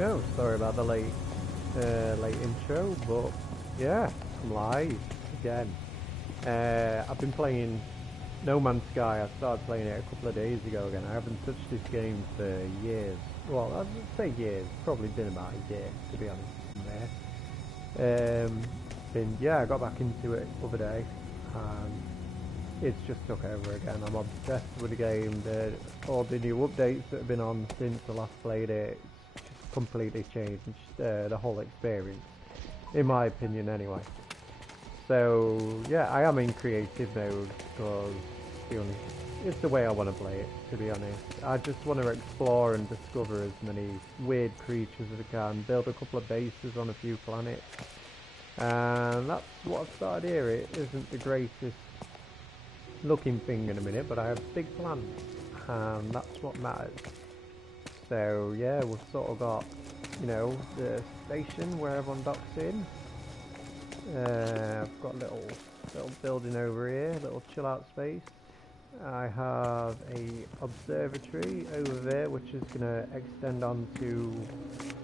show. Sorry about the late intro, but yeah, I'm live again. I've been playing No Man's Sky. I started playing it a couple of days ago again. I haven't touched this game for years. Well, I'd say years. Probably been about a year, to be honest. I got back into it the other day, and it's just took over again. I'm obsessed with the game. All the new updates that have been on since I last played it, it's just completely changed the whole experience, in my opinion anyway. So yeah, I am in creative mode because it's the way I want to play it, to be honest. I just want to explore and discover as many weird creatures as I can, build a couple of bases on a few planets, and that's what I've started here. It isn't the greatest looking thing in a minute, but I have big plans, and that's what matters. So yeah, we've sort of got, you know, the station where everyone docks in. I've got a little building over here, little chill out space. I have a observatory over there, which is going to extend on to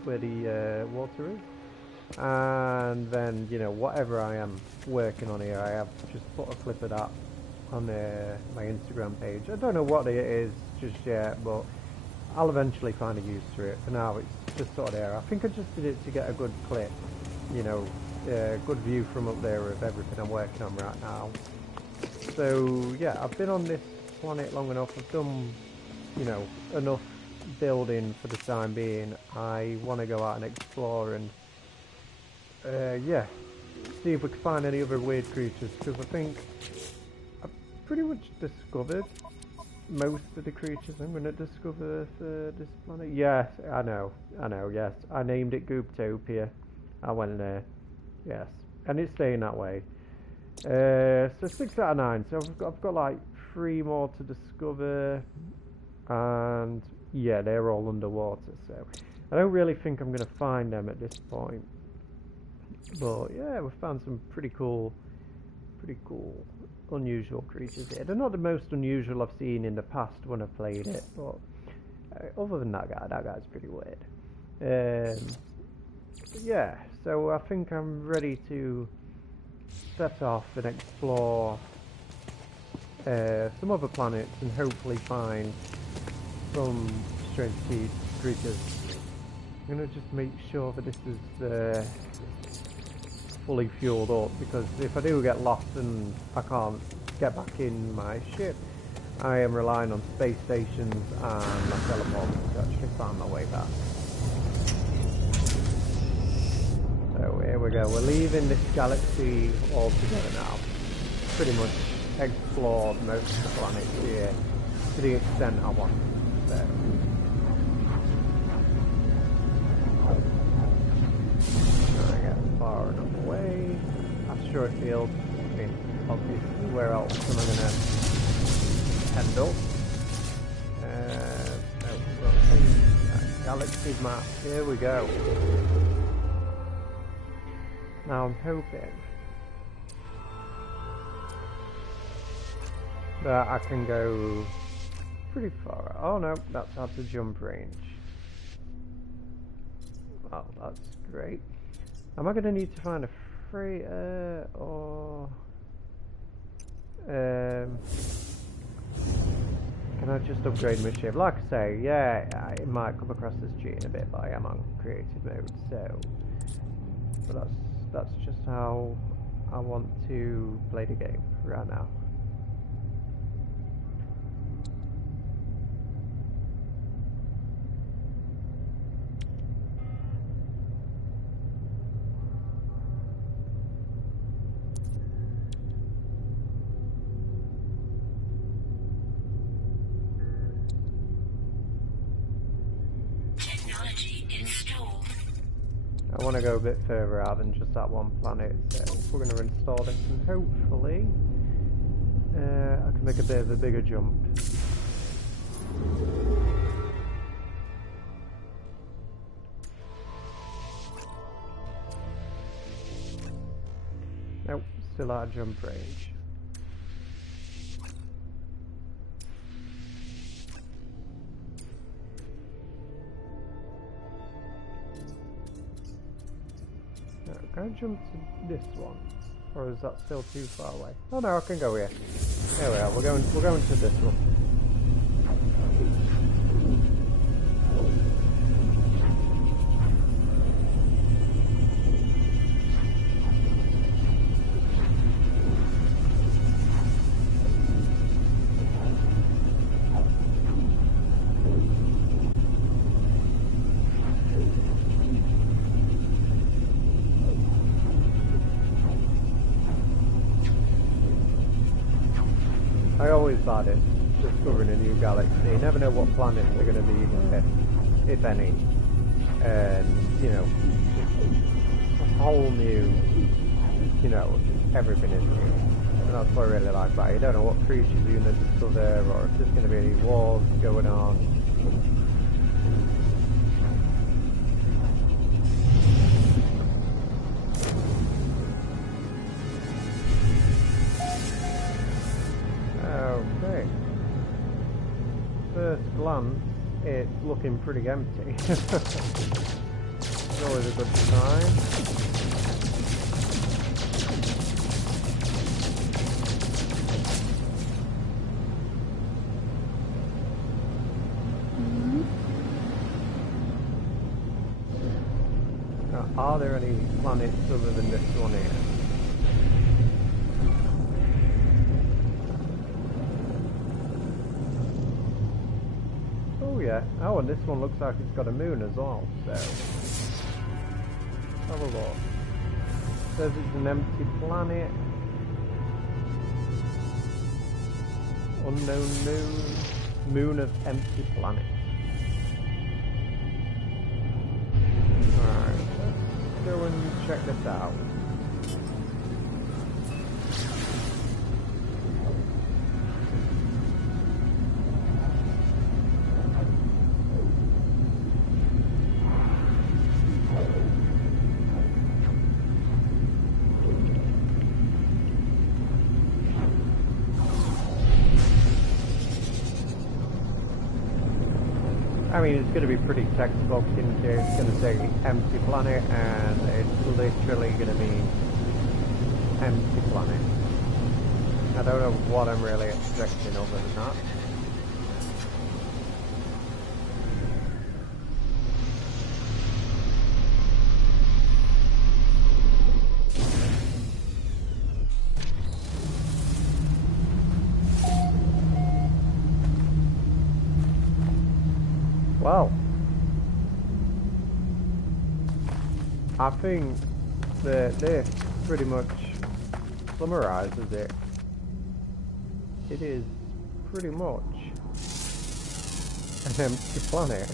where the water is. And then, you know, whatever I am working on here, I have just put a clip of that on my Instagram page. I don't know what it is just yet, but I'll eventually find a use for it. For now, it's just sort of there. I think I just did it to get a good clip, you know, good view from up there of everything I'm working on right now. So yeah, I've been on this planet long enough. I've done, you know, enough building for the time being. I want to go out and explore and yeah, see if we can find any other weird creatures, because I think I've pretty much discovered most of the creatures I'm going to discover for this planet. Yes, I know, yes. I named it Gooptopia. I went there, yes, and it's staying that way. So 6 out of 9, so I've got like 3 more to discover, and yeah, they're all underwater, so I don't really think I'm going to find them at this point. But yeah, we found some pretty cool, unusual creatures here. They're not the most unusual I've seen in the past when I played it, but other than that guy's pretty weird. Yeah, so I think I'm ready to set off and explore some other planets and hopefully find some strange creatures. I'm going to just make sure that this is fully fueled up, because if I do get lost and I can't get back in my ship, I am relying on space stations and my teleport to actually find my way back. So here we go, we're leaving this galaxy altogether now. Pretty much explored most of the planets here to the extent I want. So I get far enough away. Asteroid field, I mean, obviously where else am I going to end up? Galaxy map, here we go. Now I'm hoping that I can go pretty far. Oh no, that's out of jump range. Oh, that's great. Am I going to need to find a freighter or can I just upgrade my ship? Like I say, yeah, it might come across as cheating a bit, but I am on creative mode, so but that's just how I want to play the game right now. I want to go a bit further out than just that one planet, so we're going to install this and hopefully I can make a bit of a bigger jump. Nope, still out of jump range. I jump to this one? Or is that still too far away? Oh no, I can go here. There we are, we're going to this one. I always thought it, discovering a new galaxy. You never know what planets are going to be there, if any. And, you know, a whole new, you know, everything is new. And that's what I really like about it. You don't know what creatures you're going to discover, or if there's going to be any wars going on. Okay. First glance, it's looking pretty empty. It's always a good sign. Now, are there any planets other than this one here? Oh yeah. Oh, and this one looks like it's got a moon as well, so have a look. Says it's an empty planet. Unknown moon. Moon of empty planet. Alright, let's go and check this out. I mean, it's going to be pretty textbook, isn't it? It's going to say empty planet, and it's literally going to mean empty planet. I don't know what I'm really expecting other than that. Well, I think that this pretty much summarizes it. It is pretty much an empty planet.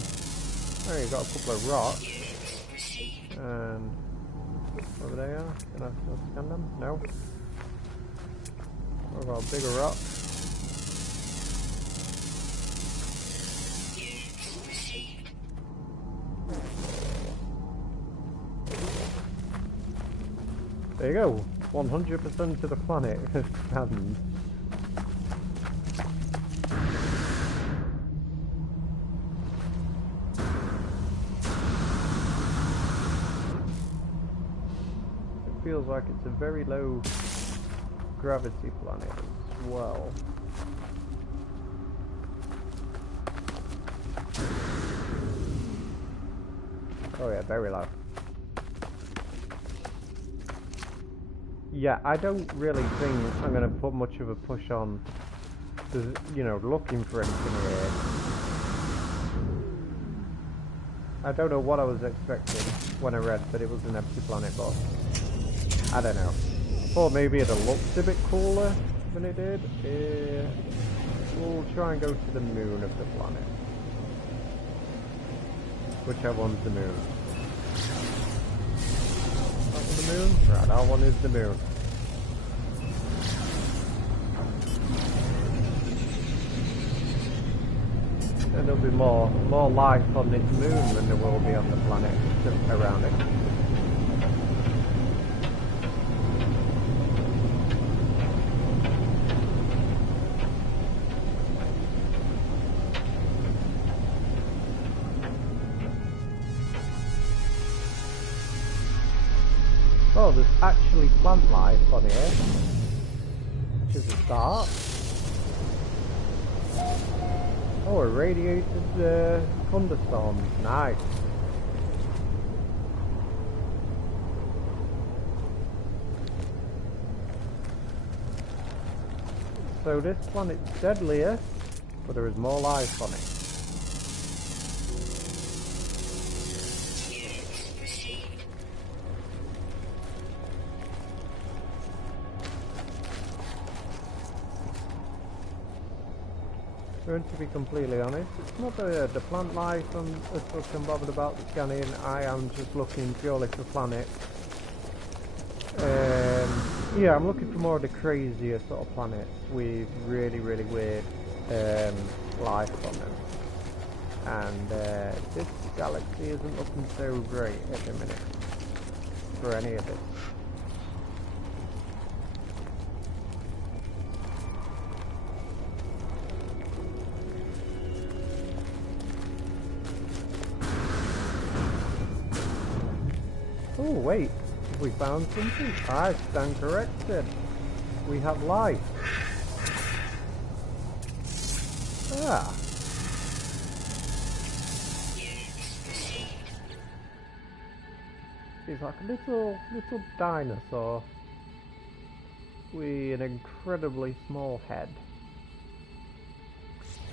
Oh, you've got a couple of rocks. And over there, can I still scan them? No. I've got a bigger rock. There you go, 100% to the planet has happened. It feels like it's a very low gravity planet as well. Oh yeah, very low. Yeah, I don't really think I'm going to put much of a push on, you know, looking for anything here. I don't know what I was expecting when I read that it was an empty planet, but I don't know. I thought maybe it looked a bit cooler than it did. We'll try and go to the moon of the planet. Whichever one's the moon. The moon? Right, that one is the moon. And there'll be more life on this moon than there will be on the planet around it. Well, actually plant life on here, which is a start. Oh, irradiated thunderstorms, nice. So this planet's deadlier, but there is more life on it. Going to be completely honest, it's not the plant life as such I'm bothered about scanning. I am just looking purely for planets. Yeah, I'm looking for more of the crazier sort of planets with really, really weird life on them. And this galaxy isn't looking so great at the minute for any of it. Oh wait, we found something. I stand corrected. We have life. Ah. He's like a little dinosaur with an incredibly small head.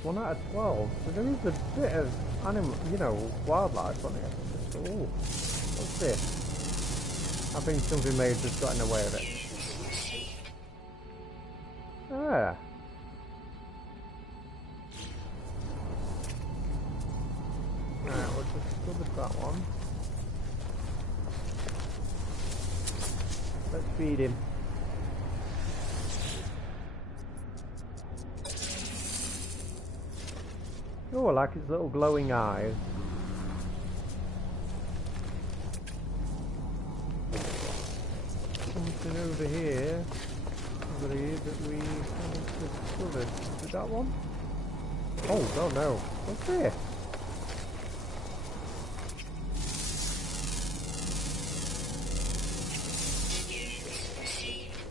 1 out of 12. So there is a bit of animal, wildlife on here. Ooh, what's this? I think something may have just got in the way of it. Ah. Alright, we'll just cover that one. Let's feed him. Oh, I like his little glowing eyes. Something over here, I believe, that we haven't discovered. Is it that one? Oh, God, no. What's this?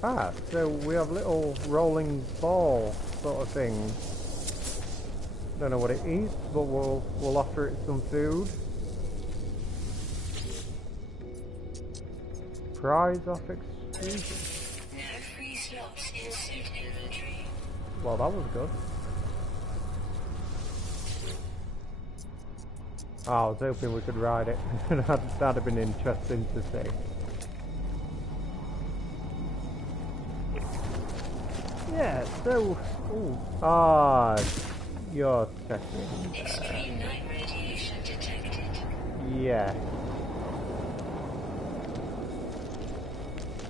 Ah, so we have little rolling ball sort of things. Don't know what it eats, but we'll offer it some food. Prize off exclusion. No free slots in suit inventory. Well, that was good. Oh, I was hoping we could ride it. That'd have been interesting to see. Yeah, so... you're checking. Extreme night radiation detected. Yeah.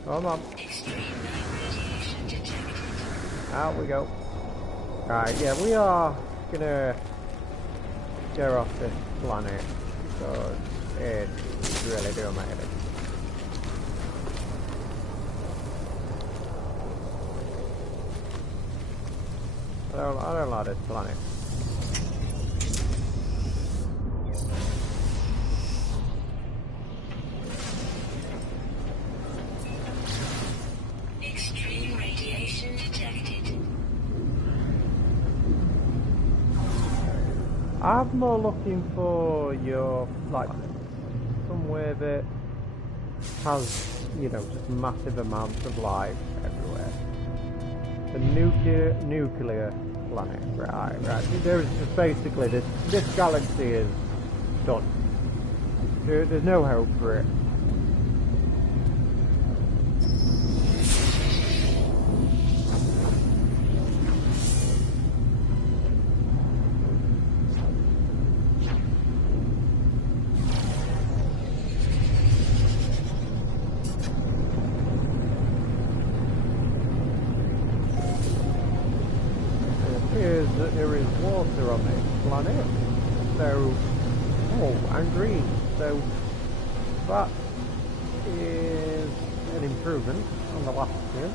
Come on. Extreme night radiation detected. Out we go. Right, yeah, we are gonna get off this planet because it's really doing my head in. I don't like this planet. Extreme radiation detected. I'm more looking for your, like, somewhere that has, just massive amounts of life everywhere. The nuclear planet, right. There's just basically this galaxy is done. There's no hope for it. There is water on this planet, so, and green, so that is an improvement on the last year.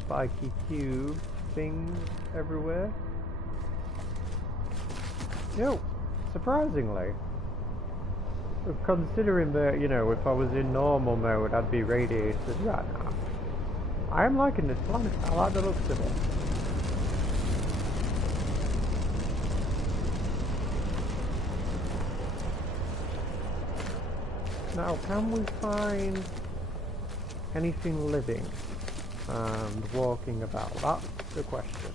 spiky cube things everywhere. Yo, surprisingly, considering that, you know, if I was in normal mode I'd be radiated right now, I am liking this planet. I like the looks of it. Now, can we find anything living and walking about? That's the question.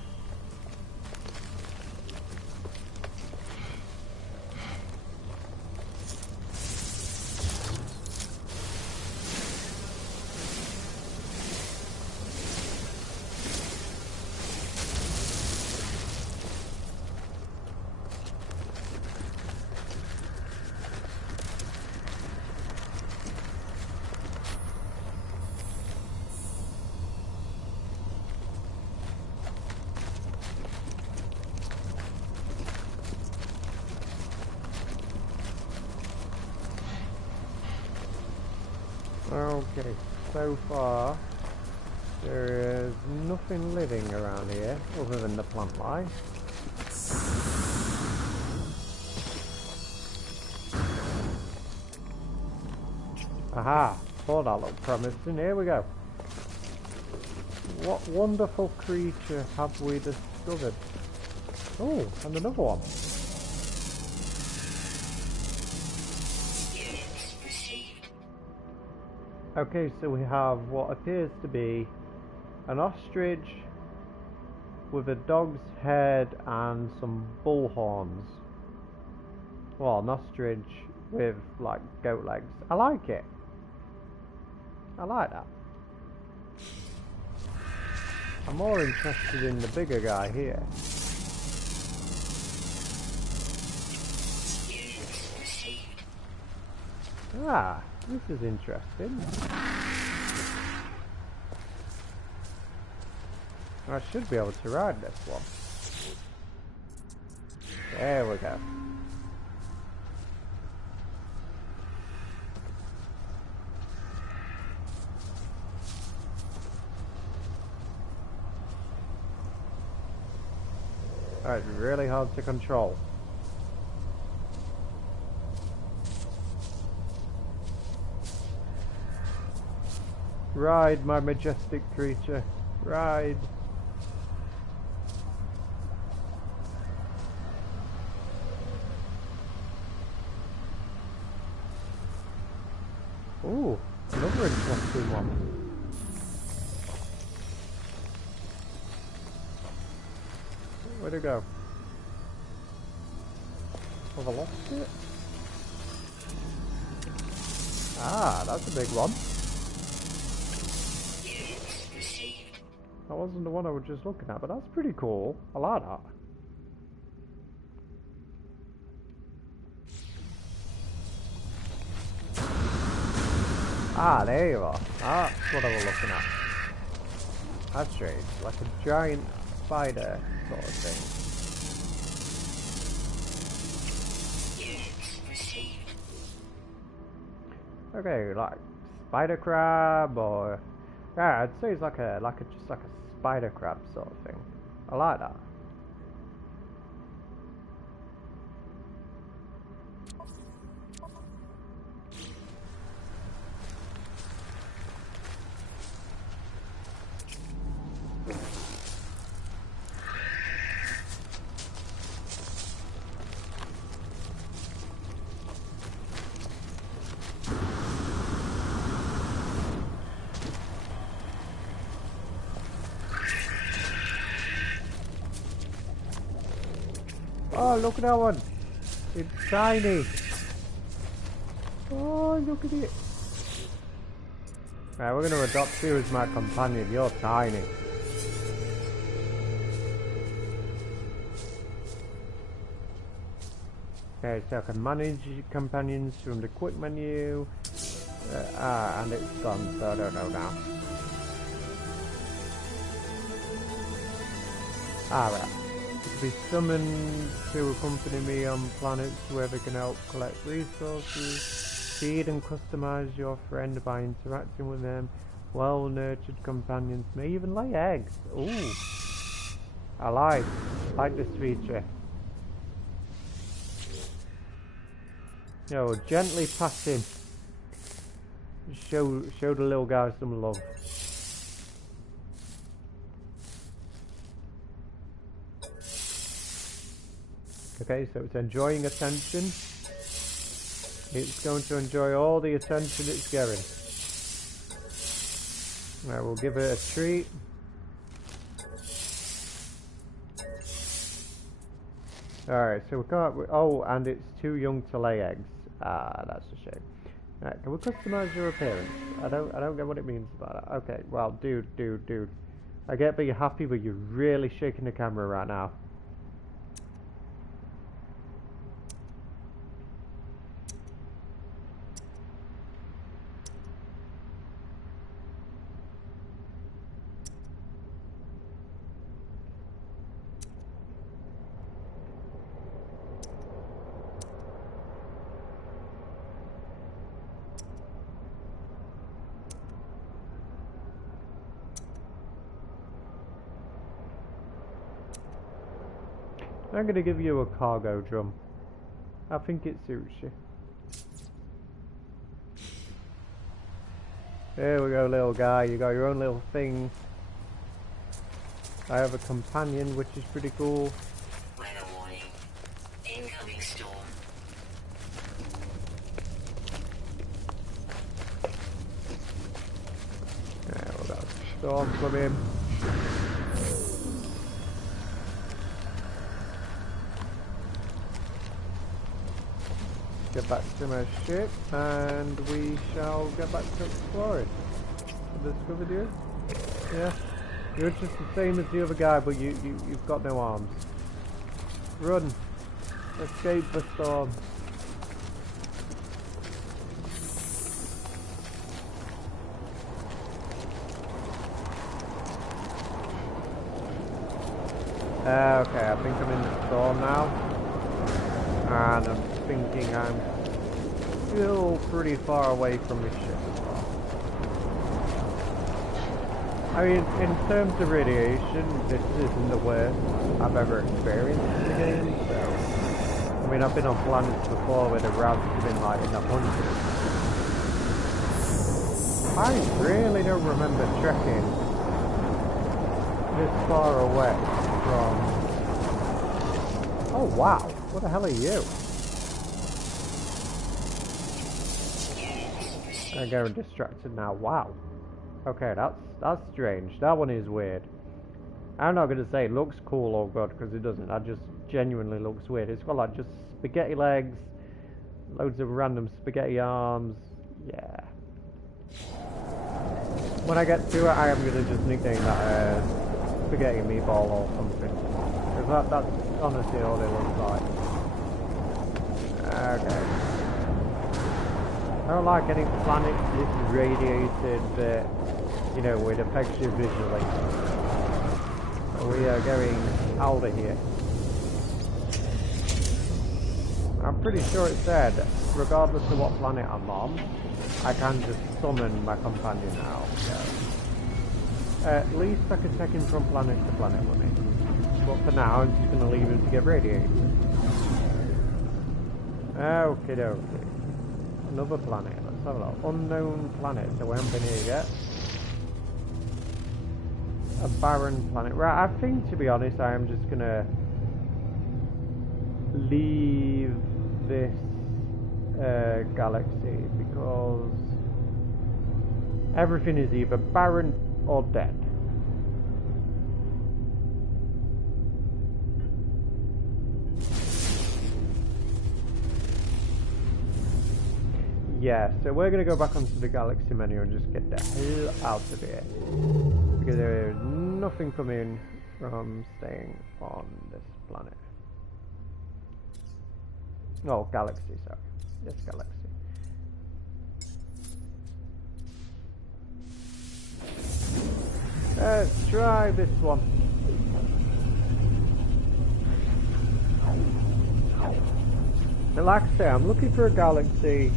Okay, so far there is nothing living around here other than the plant life. Aha! Oh, that looked promising. Here we go. What wonderful creature have we discovered? Oh, and another one. Okay, so we have what appears to be an ostrich with a dog's head and some bull horns. Well, an ostrich with like goat legs. I like it. I like that. I'm more interested in the bigger guy here. Ah, this is interesting. I should be able to ride this one. There we go. That's really hard to control. Ride, my majestic creature. Ride. Ooh, another interesting one. Where'd it go? Have I lost it? Ah, that's a big one. That wasn't the one I was just looking at, but that's pretty cool. I like that. Ah, there you are. That's what I was looking at. That's strange. Like a giant spider sort of thing. Okay, like spider crab or yeah, I'd say it's like a just like a spider crab sort of thing. I like that. Oh, look at that one. It's shiny. Oh, look at it. Right, we're going to adopt you as my companion. You're tiny. Okay, so I can manage companions from the quick menu. And it's gone, so I don't know now. Alright. Be summoned to accompany me on planets. Whoever can help collect resources, feed and customize your friend by interacting with them, Well-nurtured companions may even lay eggs. Ooh. I like this feature. Yo, gently pass in. Show the little guy some love. Okay, so it's enjoying attention. It's going to enjoy all the attention it's getting. Right, we'll give it a treat. Alright, so we can't... Oh, and it's too young to lay eggs. Ah, that's a shame. Right, can we customize your appearance? I don't get what it means about that. Okay, well, dude. I get that you're happy, but you're really shaking the camera right now. I'm going to give you a cargo drum. I think it suits you. There we go, little guy. You got your own little thing. I have a companion, which is pretty cool. Weather warning. Incoming storm. Yeah, we got a storm coming. Get back to my ship, and we shall get back to exploring. Discovered you? Yeah. You're just the same as the other guy, but you've got no arms. Run! Escape the storm. Okay, I think I'm in the storm now. And I'm thinking I'm still pretty far away from this ship as well. I mean, in terms of radiation, this isn't the worst I've ever experienced in the game, so... I mean, I've been on planets before where the routes have been like in the hundreds. I really don't remember trekking this far away from... Oh wow, what the hell are you? I'm getting distracted now, wow. Okay, that's strange. That one is weird. I'm not going to say it looks cool or good, because it doesn't. That just genuinely looks weird. It's got like just spaghetti legs, loads of random spaghetti arms. Yeah. When I get to it, I am going to just nickname that spaghetti meatball or something. Because that's honestly all they look like. Okay. I don't like any planet this radiated that, you know, it affects you visually. So we are going out of here. I'm pretty sure it said, regardless of what planet I'm on, I can just summon my companion now. So at least I can take him from planet to planet with me. But for now, I'm just going to leave him to get radiated. Okie dokie. Another planet. Let's have a look. Unknown planet. So we haven't been here yet. A barren planet. Right, I think, to be honest, I am just going to leave this galaxy because everything is either barren or dead. Yeah, so we're going to go back onto the galaxy menu and just get the hell out of here. Because there is nothing coming from staying on this planet. Oh, galaxy, sorry. Yes, galaxy. Let's try this one. Now, like I say, I'm looking for a galaxy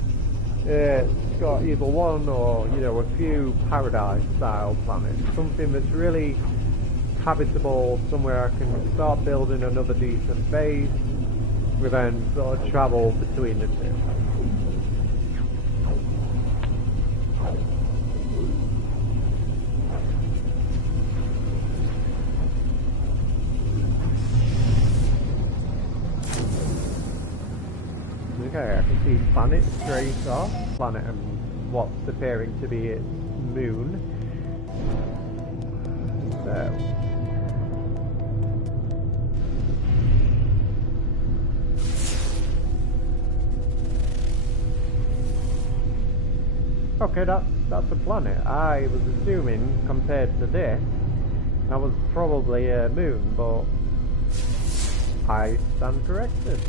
It's got either one or, you know, a few paradise-style planets. Something that's really habitable, somewhere I can start building another decent base, and then sort of travel between the two. Okay, I can see planet straight off, planet and what's appearing to be its moon. So. Okay, that's a planet. I was assuming, compared to this, that was probably a moon, but I stand corrected.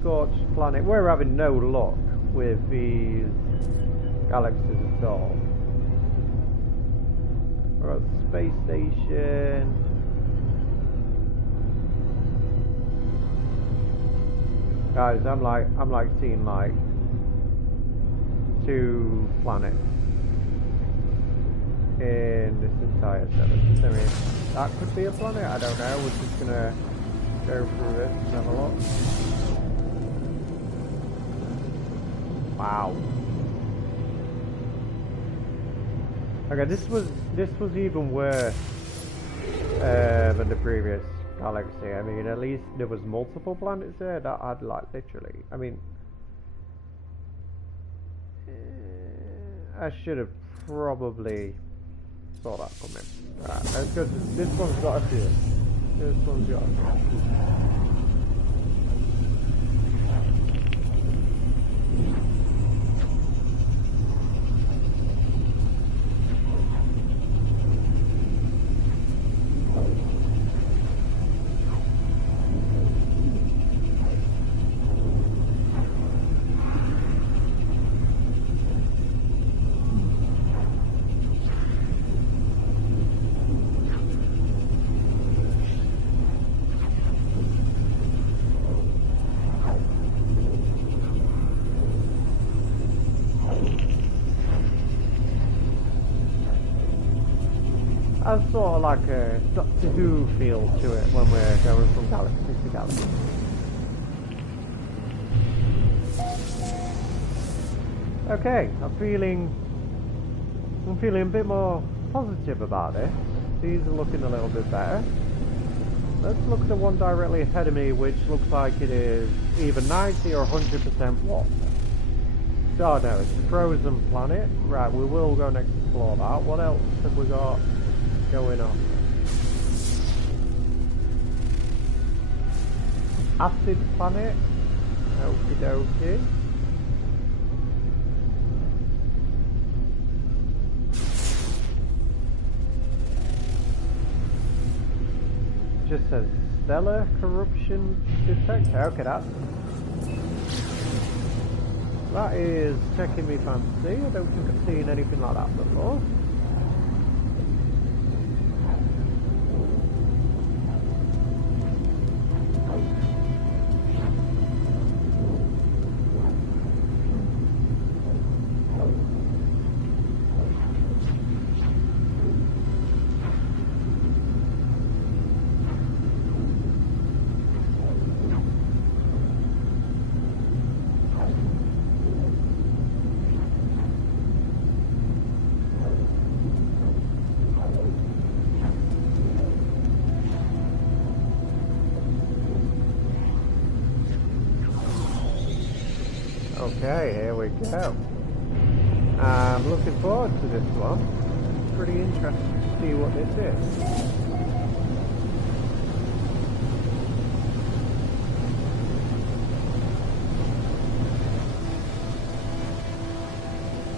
Scorched planet. We're having no luck with these galaxies at all. We've got space station. Guys, I'm like seeing like 2 planets in this entire seven. I mean, that could be a planet, I don't know. We're just gonna go through this and have a look. Wow. Okay, this was even worse than the previous galaxy. I mean, at least there was multiple planets there that had like literally. I mean, I should have probably saw that coming. Right, let's go. This one's got a few. This one's got a few. Has sort of like a Doctor Who feel to it when we're going from galaxy to galaxy. Okay, I'm feeling a bit more positive about this. These are looking a little bit better. Let's look at the one directly ahead of me, which looks like it is either 90 or 100% water. Oh no, it's a frozen planet. Right, we will go and explore that. What else have we got going on? Acid planet. Okie dokie. Just says stellar corruption detector. Okay, that is taking me fancy. I don't think I've seen anything like that before. Okay, here we go. I'm looking forward to this one. It's pretty interesting to see what this is.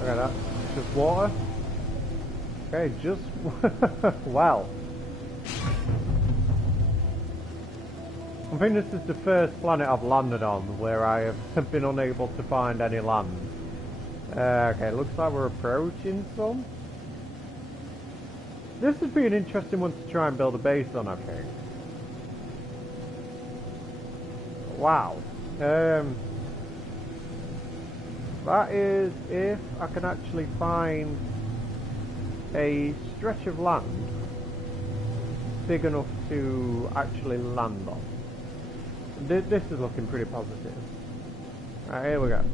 Okay, that's just water. Okay, just... wow. I think this is the first planet I've landed on where I have been unable to find any land. Okay, looks like we're approaching some. This would be an interesting one to try and build a base on, I think. Wow. That is if I can actually find a stretch of land big enough to actually land on. This is looking pretty positive. Right, here we go.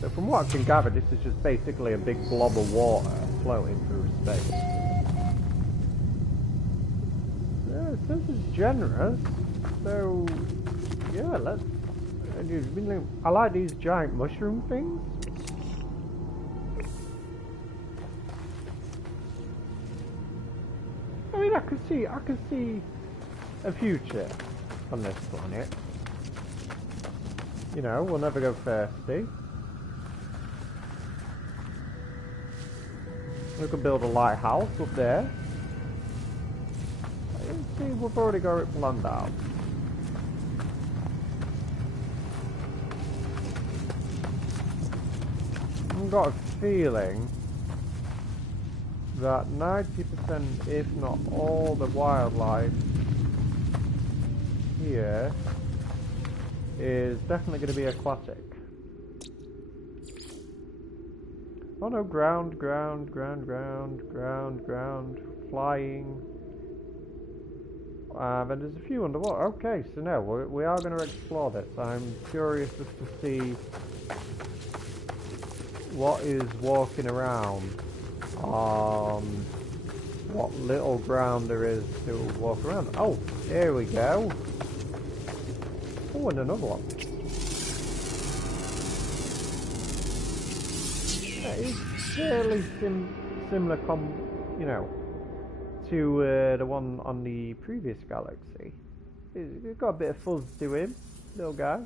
So from what I can gather, this is just basically a big blob of water floating through space. Yeah, it says it's generous, so yeah, let's... I like these giant mushroom things. I mean, I could see a future on this planet. You know, we'll never go thirsty. We could build a lighthouse up there. Let's see, we've already got it planned out. I've got a feeling that 90%, if not all, the wildlife here is definitely going to be aquatic. Oh no, ground, flying. And there's a few underwater. Okay, so now we are going to explore this. I'm curious as to see what is walking around on what little ground there is to walk around. Oh, here we go. Oh, and another one. Yeah, it's fairly similar, you know, to the one on the previous galaxy. He's got a bit of fuzz to him, little guy.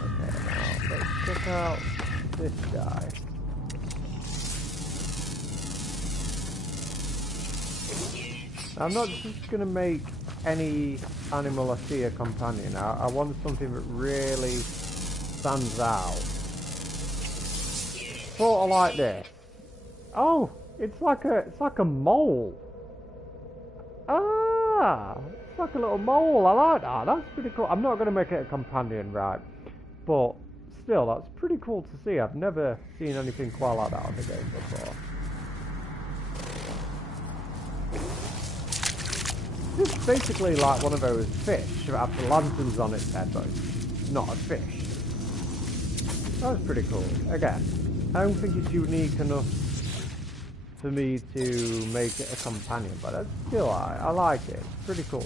Okay, now let's check out this guy. I'm not just going to make any animal I see a companion. I want something that really stands out. Sort of like this. Oh, it's like a mole. Ah, it's like a little mole. I like that. That's pretty cool. I'm not going to make it a companion, right? But still, that's pretty cool to see. I've never seen anything quite like that on the game before. It's basically like one of those fish that have the lanterns on its head, but it's not a fish. That's pretty cool. Again, I don't think it's unique enough for me to make it a companion, but still, I like it. It's pretty cool.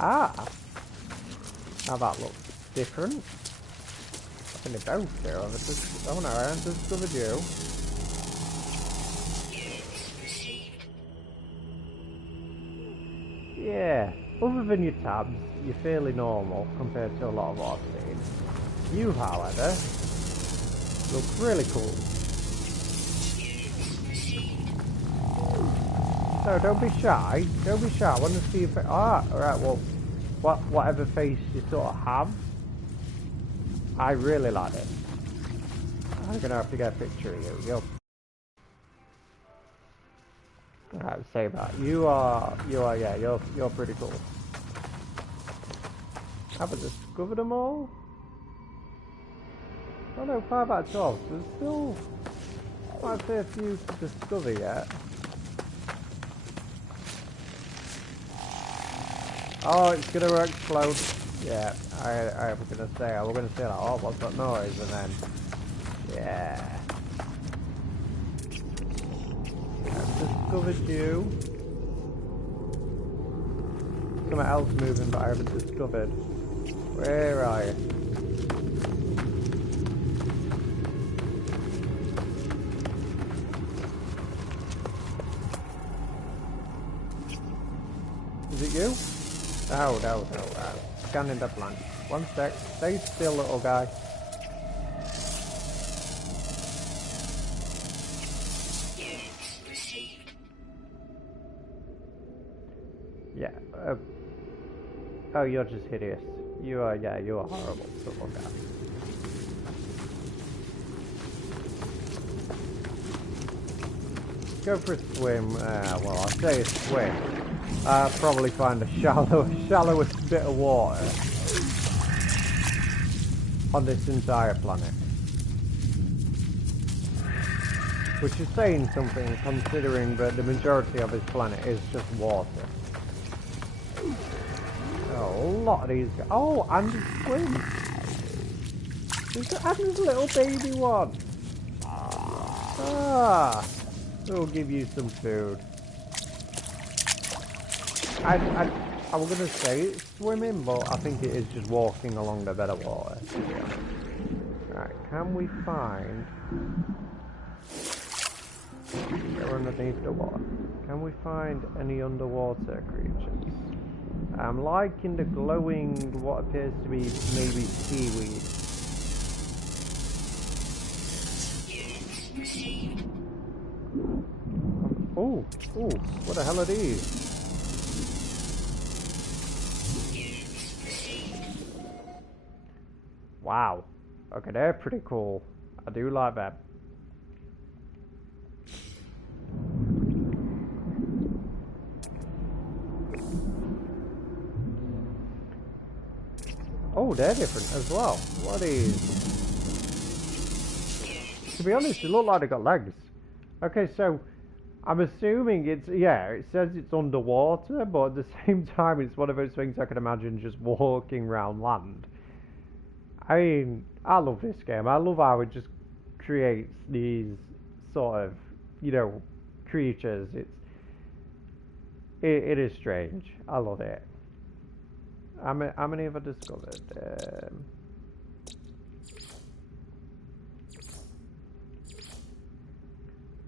Ah! Now that looks different. I think they both do. Oh no, I haven't discovered you. Yeah, other than your tabs, you're fairly normal compared to a lot of what I've seen. You, however, look really cool. So don't be shy. Don't be shy. I want to see your face. Ah, alright, well, whatever face you sort of have, I really like it. I'm gonna have to get a picture of you. You're... Alright, say that. You are, yeah, you're pretty cool. Have I discovered them all? Oh no, 5 out of 12, so there's still quite a fair few to discover yet. Oh, it's gonna explode. Yeah, I was gonna say, like, oh, what's that noise? And then, yeah. I've discovered you. Something else moving, but I haven't discovered. Where are you? Is it you? No. Scanning the blank. One sec. Stay still, little guy. Yes, received. Yeah. Oh, you're just hideous. You are, yeah, you are horrible to look at. Go for a swim. Well, I say a swim. I'll probably find a shallowest bit of water on this entire planet. Which is saying something, considering that the majority of this planet is just water. Oh, a lot of these guys. Oh, and a swim. And there's a little baby one. Ah, we'll give you some food. I was gonna say it's swimming, but I think it is just walking along the bed of water. Right, can we find? We're underneath the water. Can we find any underwater creatures? I'm liking the glowing, what appears to be maybe seaweed. Oh, what the hell are these? Wow. Okay, they're pretty cool. I do like that. Oh, they're different as well. What are these? To be honest, they look like they got legs. Okay, so I'm assuming it's, yeah, it says it's underwater, but at the same time it's one of those things I can imagine just walking around land. I mean, I love this game. I love how it just creates these sort of, you know, creatures. It is strange. I love it. How many have I discovered?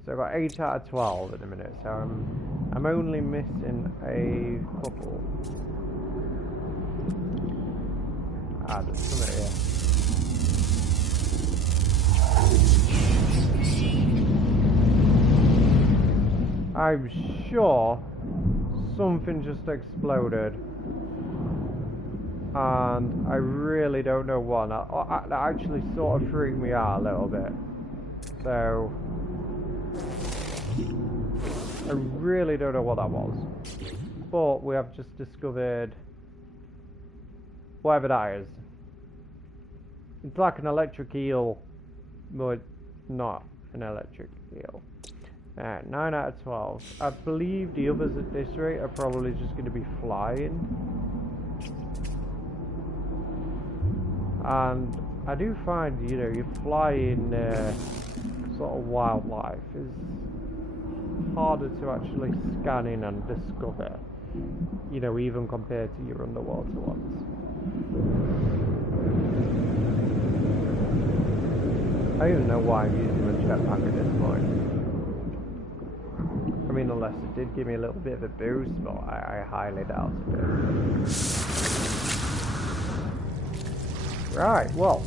So I got 8 out of 12 in a minute. So I'm only missing a couple. Ah, there's something here. I'm sure something just exploded. And I really don't know what. That actually sort of freaked me out a little bit. So I really don't know what that was. But we have just discovered whatever that is. It's like an electric eel, but not an electric eel. 9 out of 12. I believe the others at this rate are probably just going to be flying. And I do find, you know, you're flying sort of wildlife is harder to actually scan in and discover, you know, even compared to your underwater ones. I don't even know why I'm using a jetpack at this point. I mean, unless it did give me a little bit of a boost, but I highly doubt it. Right, well,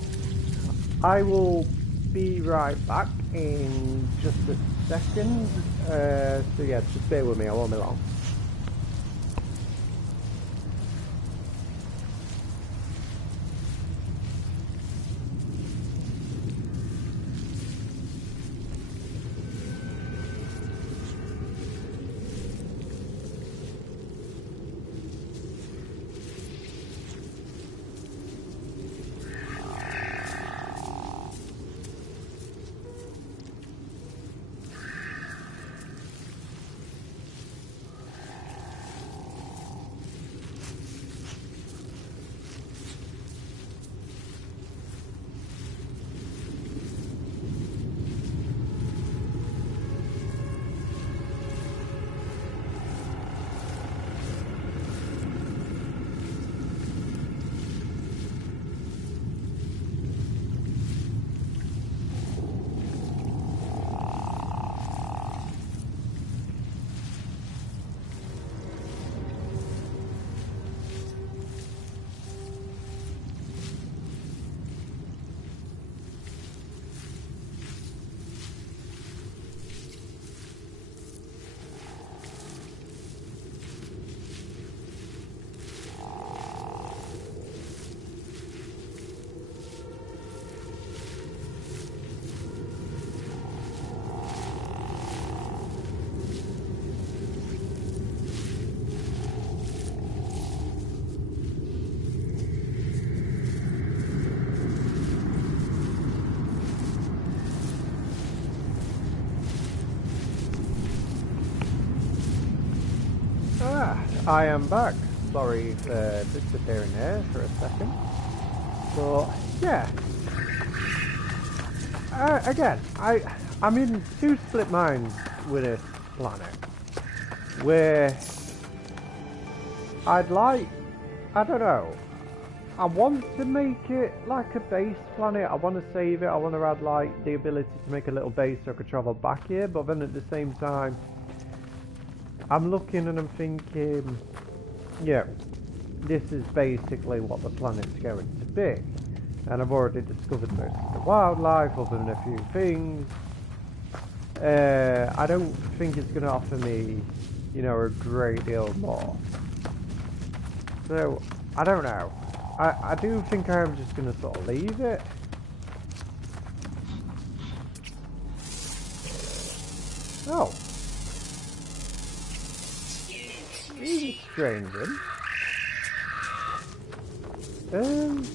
I will be right back in just a second. So yeah, just bear with me, I won't be long. I am back. Sorry for disappearing there for a second. But yeah. Again, I'm in two split minds with this planet. Where I don't know. I want to make it like a base planet. I want to save it. I want to add like the ability to make a little base so I could travel back here. But then at the same time, I'm looking and I'm thinking, yeah, this is basically what the planet's going to be. And I've already discovered most of the wildlife, other than a few things. I don't think it's going to offer me, you know, a great deal more. So, I don't know. I do think I'm just going to sort of leave it. Oh. He's strange. Again,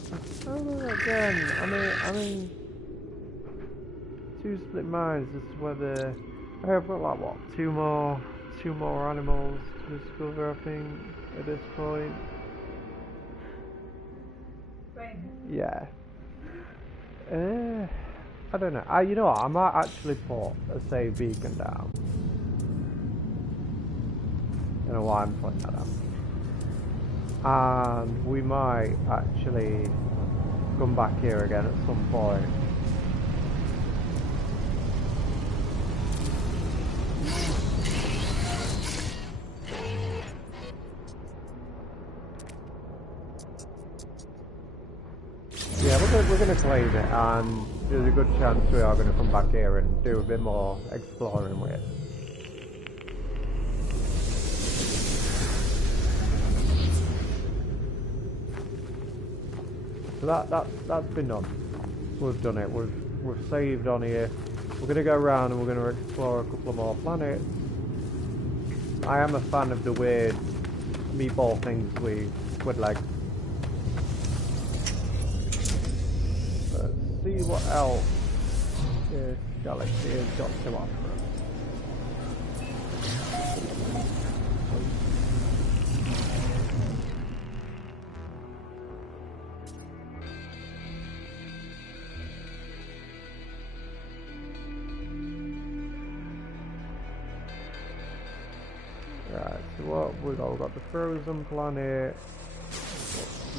I mean, two split minds as to whether I've got like what, two more animals to discover, I think, at this point. Yeah. I don't know. You know what? I might actually put a save beacon down. I don't know why I'm putting that down. And we might actually come back here again at some point. Yeah, we're gonna claim it, and there's a good chance we are gonna come back here and do a bit more exploring with it. So that's been done. We've done it. We've saved on here. We're gonna go around and we're gonna explore a couple of more planets. I am a fan of the weird meatball things with legs. Let's see what else this galaxy has got to offer us. Right, so what we've got the frozen planet,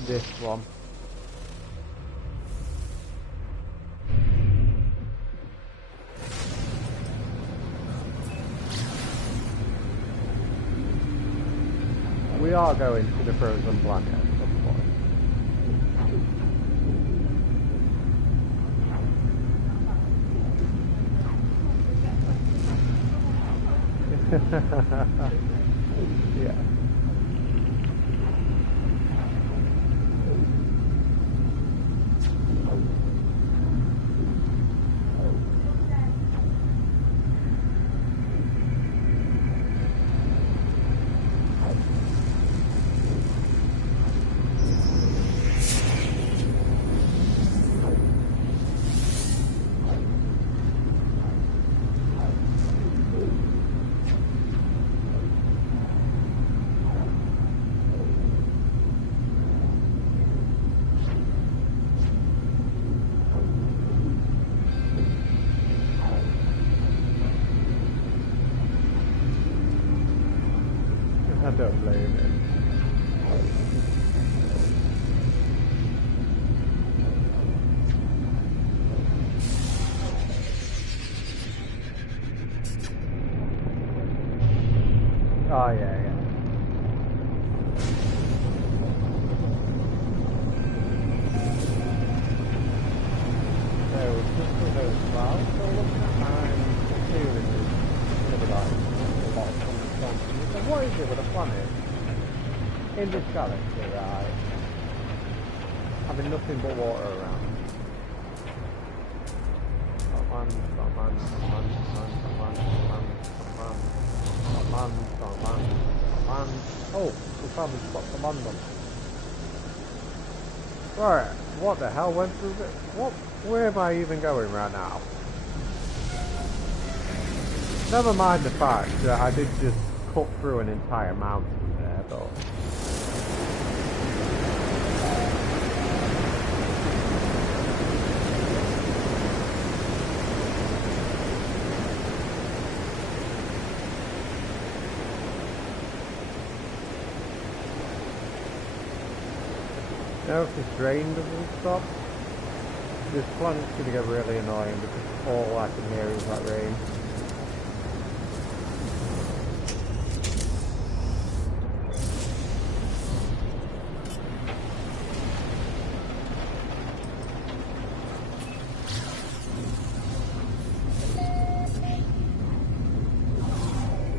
this one. We are going to the frozen planet at some point. Yeah. I don't blame it. Oh yeah. So just for those clouds, so look at I'm feeling is gonna be like a lot of thunderstorms. So what is it with a planet in this galaxy, right? Having nothing but water around. Oh, we found the spot to land on. Right, what the hell went through this? Where am I even going right now? Never mind the fact that I did just cut through an entire mountain there, thought. Now if this rain doesn't stop, this planet's going to get really annoying because all I can hear is that rain.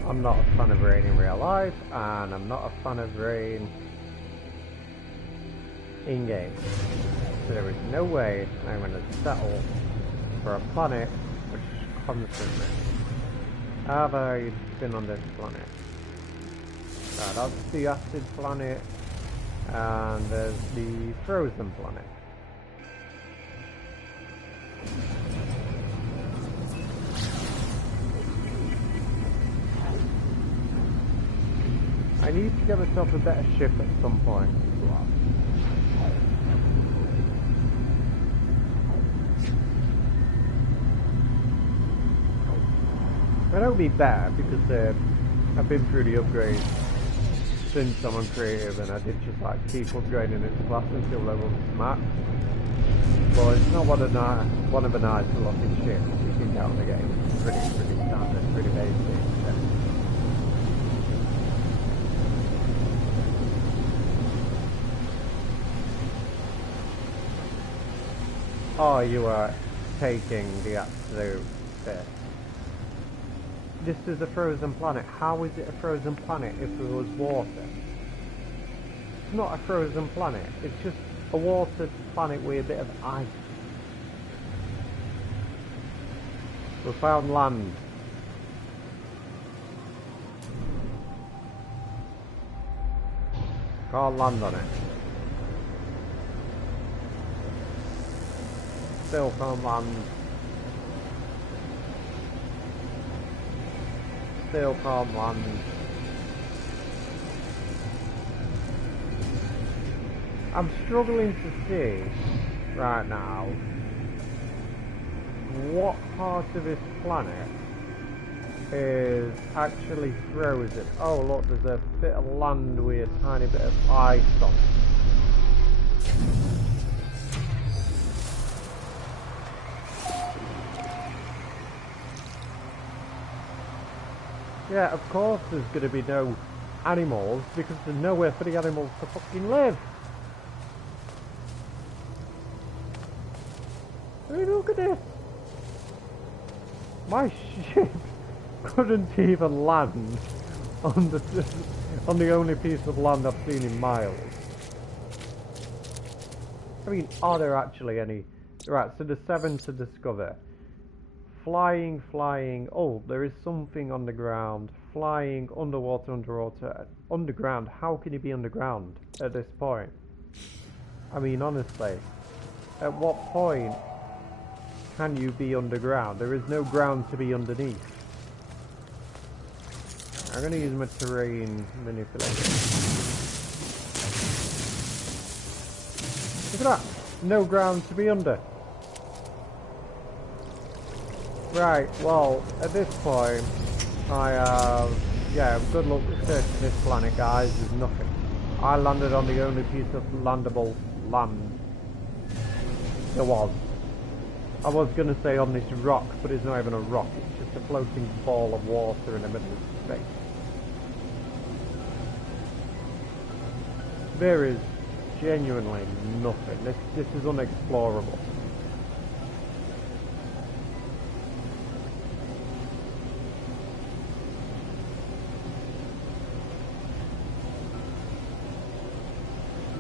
I'm not a fan of rain in real life, and I'm not a fan of rain in-game. So there is no way I'm going to settle for a planet which constantly. Have I been on this planet? That's the acid planet, and there's the frozen planet. I need to get myself a better ship at some point as well. I don't be bad because I've been through the upgrades since I'm on creative, and I did just like keep upgrading its class until level max. But it's not one of the nice looking ships you can get on the game. It's pretty standard, pretty basic. Oh, you are taking the absolute piss. This is a frozen planet. How is it a frozen planet if there was water? It's not a frozen planet. It's just a water planet with a bit of ice. We found land. Can't land on it. Still can't land. Still can't land. I'm struggling to see right now what part of this planet is actually frozen. Oh look, there's a bit of land with a tiny bit of ice on it. Yeah, of course there's going to be no animals, because there's nowhere for the animals to fucking live. I mean, look at this. My ship couldn't even land on the only piece of land I've seen in miles. I mean, are there actually any... Right, so there's 7 to discover. Flying. Oh, there is something on the ground. Flying, underwater. Underground. How can you be underground at this point? I mean, honestly, at what point can you be underground? There is no ground to be underneath. I'm going to use my terrain manipulation. Look at that. No ground to be under. Right, well, at this point, I have... yeah, good luck searching this planet, guys. There's nothing. I landed on the only piece of landable land there was. I was going to say on this rock, but it's not even a rock. It's just a floating ball of water in the middle of space. There is genuinely nothing. This is unexplorable.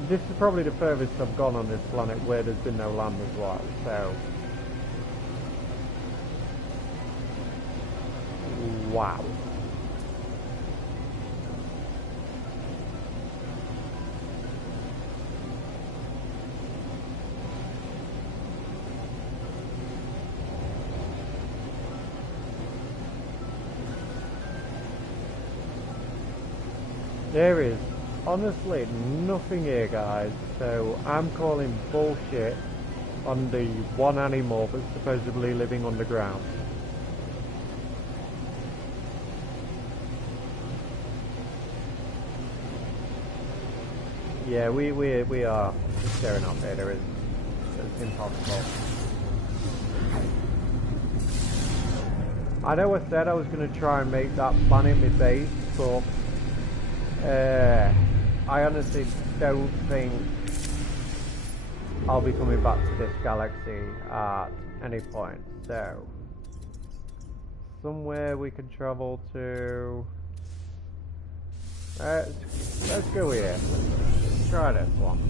This is probably the furthest I've gone on this planet where there's been no land as well, so... wow. There is Honestly, nothing here, guys. So I'm calling bullshit on the one animal that's supposedly living underground. Yeah, we are just staring up there. It's impossible. I know I said I was going to try and make that planet my base, but I honestly don't think I'll be coming back to this galaxy at any point. So, somewhere we can travel to. Let's go here. Let's try this one.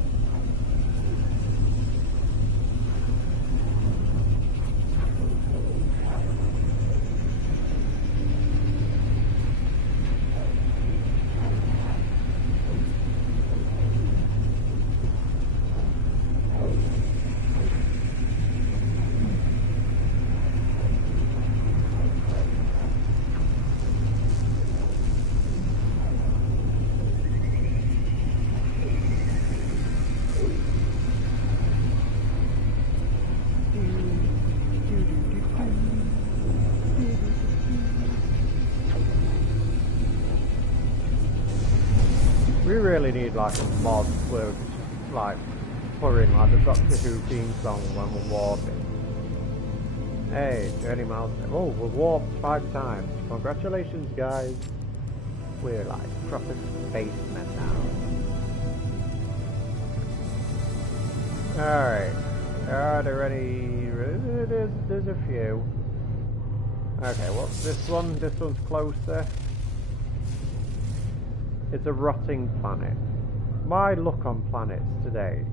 We really need like a mod where we can just like put in like the Doctor Who theme song when we're warping. Hey, Journey Milestone. Oh, we've warped 5 times. Congratulations, guys. We're like proper spacemen now. Alright. Are there any... There's a few. Okay, what's this one? This one's closer. It's a rotting planet. My luck on planets today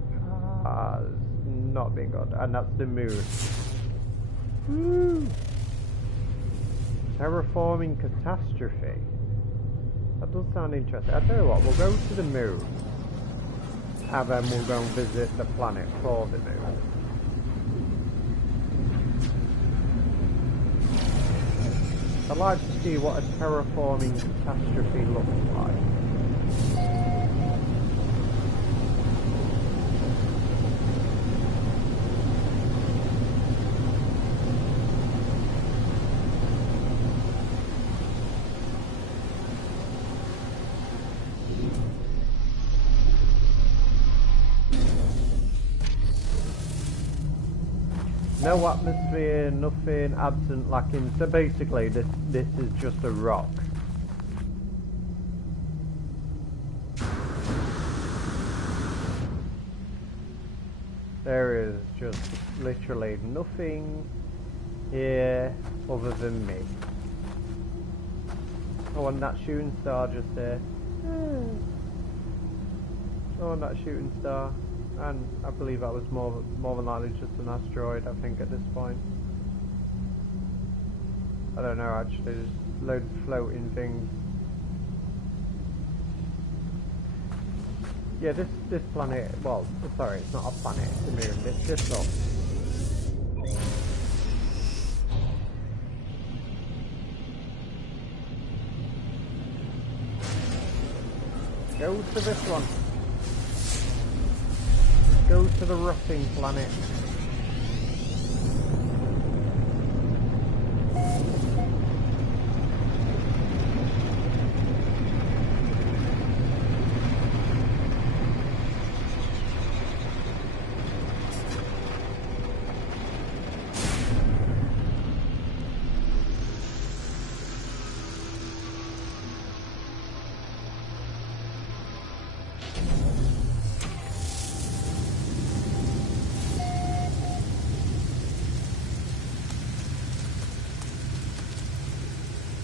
has not been good, and that's the moon. Woo! Terraforming catastrophe. That does sound interesting. I tell you what, we'll go to the moon, and then we'll go and visit the planet for the moon. I'd like to see what a terraforming catastrophe looks like. No atmosphere, nothing, absent, lacking. So basically, this is just a rock. There is just literally nothing here other than me. Oh, and that shooting star just there. Oh, and that shooting star. And I believe that was more than likely just an asteroid, I think, at this point. I don't know, actually, there's loads of floating things. Yeah, this planet, well, sorry, it's not a planet, it's a moon, it's this up. Go to this one. Go to the rotting planet.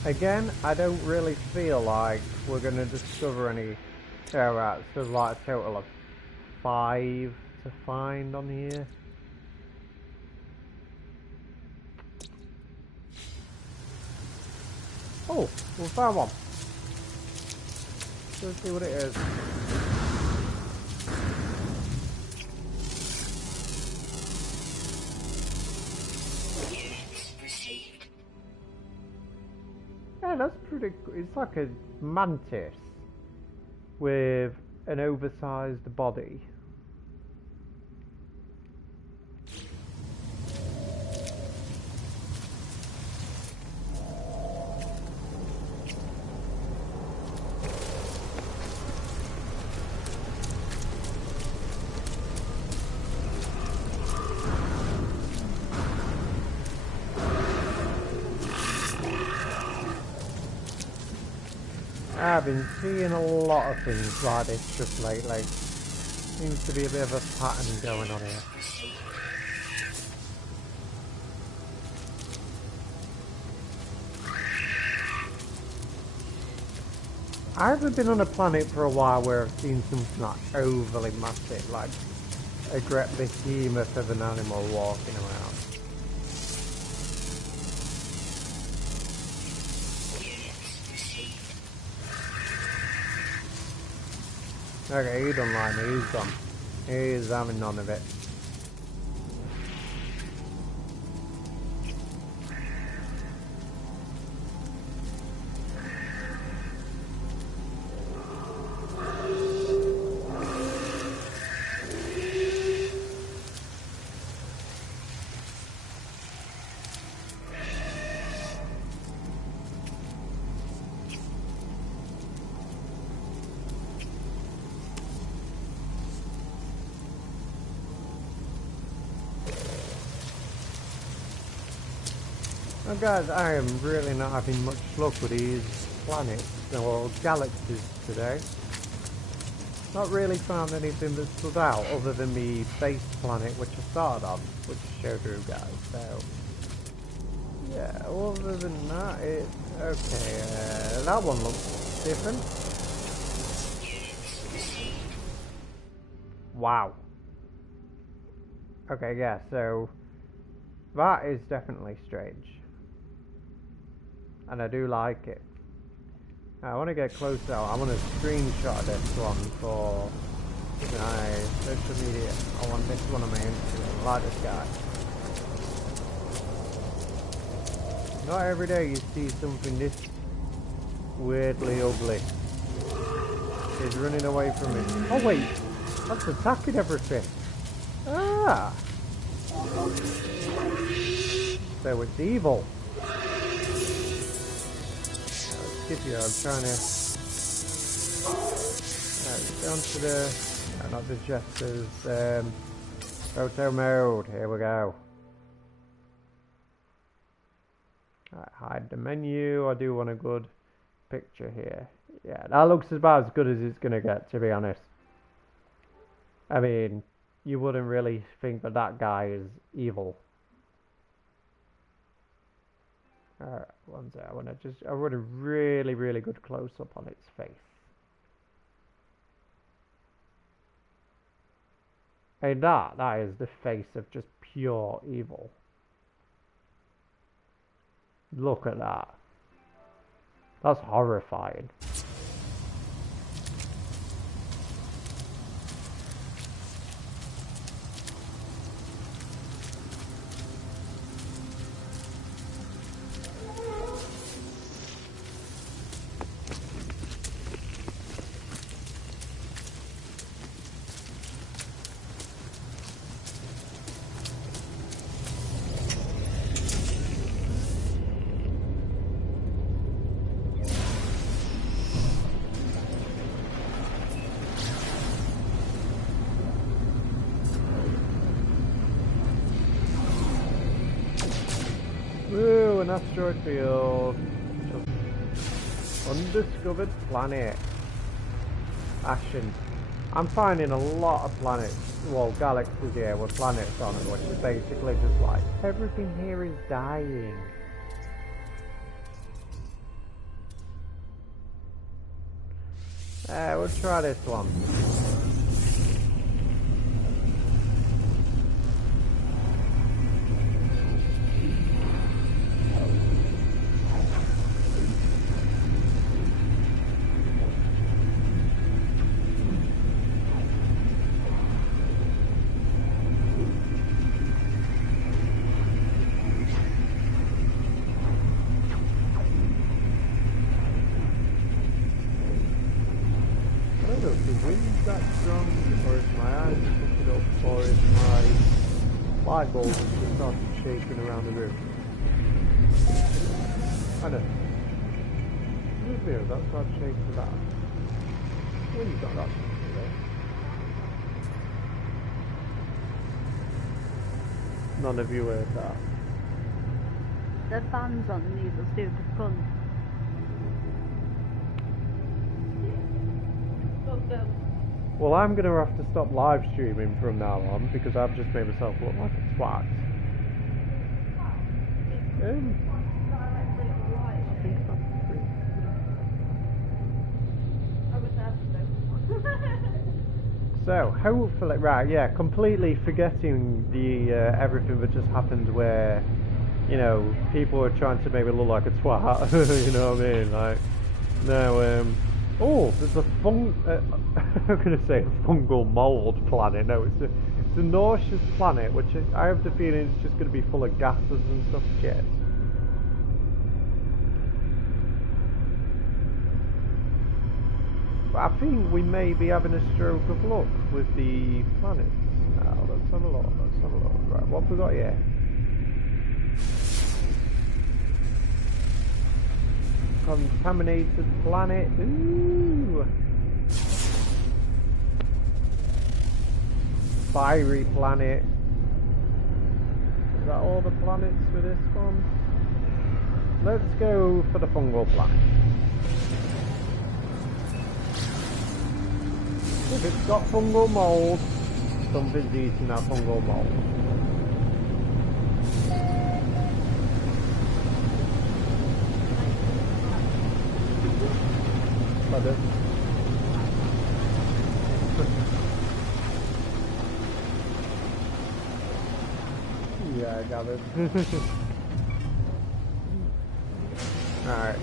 Again, I don't really feel like we're going to discover any... Yeah, right, so there's like a total of 5 to find on here. Oh, we found one. Let's see what it is. Yeah, that's pretty cool. It's like a mantis with an oversized body. I've been seeing a lot of things like this just lately. Seems to be a bit of a pattern going on here. I haven't been on a planet for a while where I've seen something like overly massive, like a great behemoth of an animal walking around. Okay, he don't like me, he's gone. He's having none of it. Well guys, I am really not having much luck with these planets or galaxies today. Not really found anything that stood out other than the base planet which I started on, which I showed you guys. So yeah, other than that, it's okay. That one looks different. Wow. Okay, yeah, so that is definitely strange. And I do like it. I want to get closer. I want to screenshot this one for my social media. I want this one on my Instagram. I like this guy. Not every day you see something this weirdly ugly. He's running away from me. Oh wait, that's attacking everything. Ah! So it's evil. Skip you, I'm trying to down to the not the gestures, photo mode. Here we go. Right, hide the menu. I do want a good picture here. Yeah, that looks about as good as it's gonna get, to be honest. I mean, you wouldn't really think that that guy is evil. Alright, one sec. I want a really, really good close up on its face. Hey, that is the face of just pure evil. Look at that. That's horrifying. Woo, an asteroid field. Just undiscovered planet. Ashen. I'm finding a lot of planets, well, galaxies here with planets on it, which is basically just like, everything here is dying. We'll try this one. The wind or if my eyes are fucking up, or if my light bulb has just started shaking around the room. I don't know. That's why I've shaken that. Well, you got that something there. None of you heard that. The fans on these are stupid cunts. Well, I'm going to have to stop live streaming from now on because I've just made myself look like a twat. I think that's pretty. So, hopefully, right, yeah, completely forgetting the everything that just happened where, you know, people are trying to make me look like a twat, you know what I mean? Like, no, oh, there's a I'm going to say a fungal mold planet. No, it's a nauseous planet, which I have the feeling is just going to be full of gases and stuff. Shit. But I think we may be having a stroke of luck with the planets. Now, let's have a look. Right, what have we got here? Contaminated planet. Ooh. Fiery planet. Is that all the planets for this one? Let's go for the fungal planet. If it's got fungal mold, something's eating that fungal mold. Pardon? Yeah, I got it. Alright.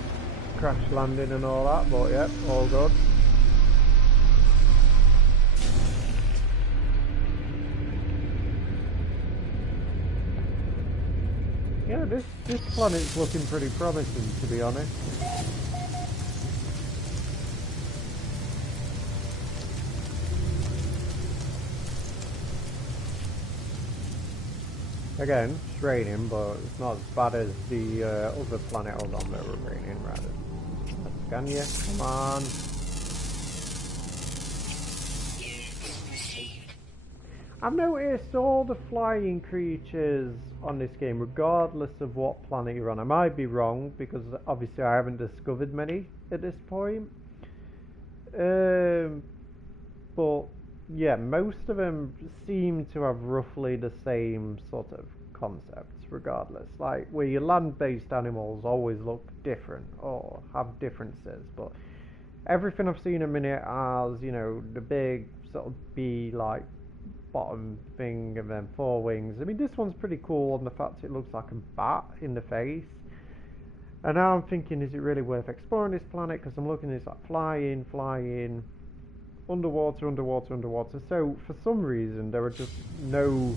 Crash landing and all that, but yep, all good. Yeah, this planet's looking pretty promising, to be honest. Again, it's raining, but it's not as bad as the other planet. Hold on, that were raining rather. Let's scan you. Come on. I've noticed all the flying creatures on this game, regardless of what planet you're on. I might be wrong, because obviously I haven't discovered many at this point. But yeah, most of them seem to have roughly the same sort of concepts, regardless. Like, where your land-based animals always look different, or have differences, but everything I've seen a minute has, you know, the big sort of bee-like bottom thing and then four wings. I mean, this one's pretty cool on the fact it looks like a bat in the face. And now I'm thinking, is it really worth exploring this planet? Because I'm looking at this like flying, underwater. So for some reason there are just no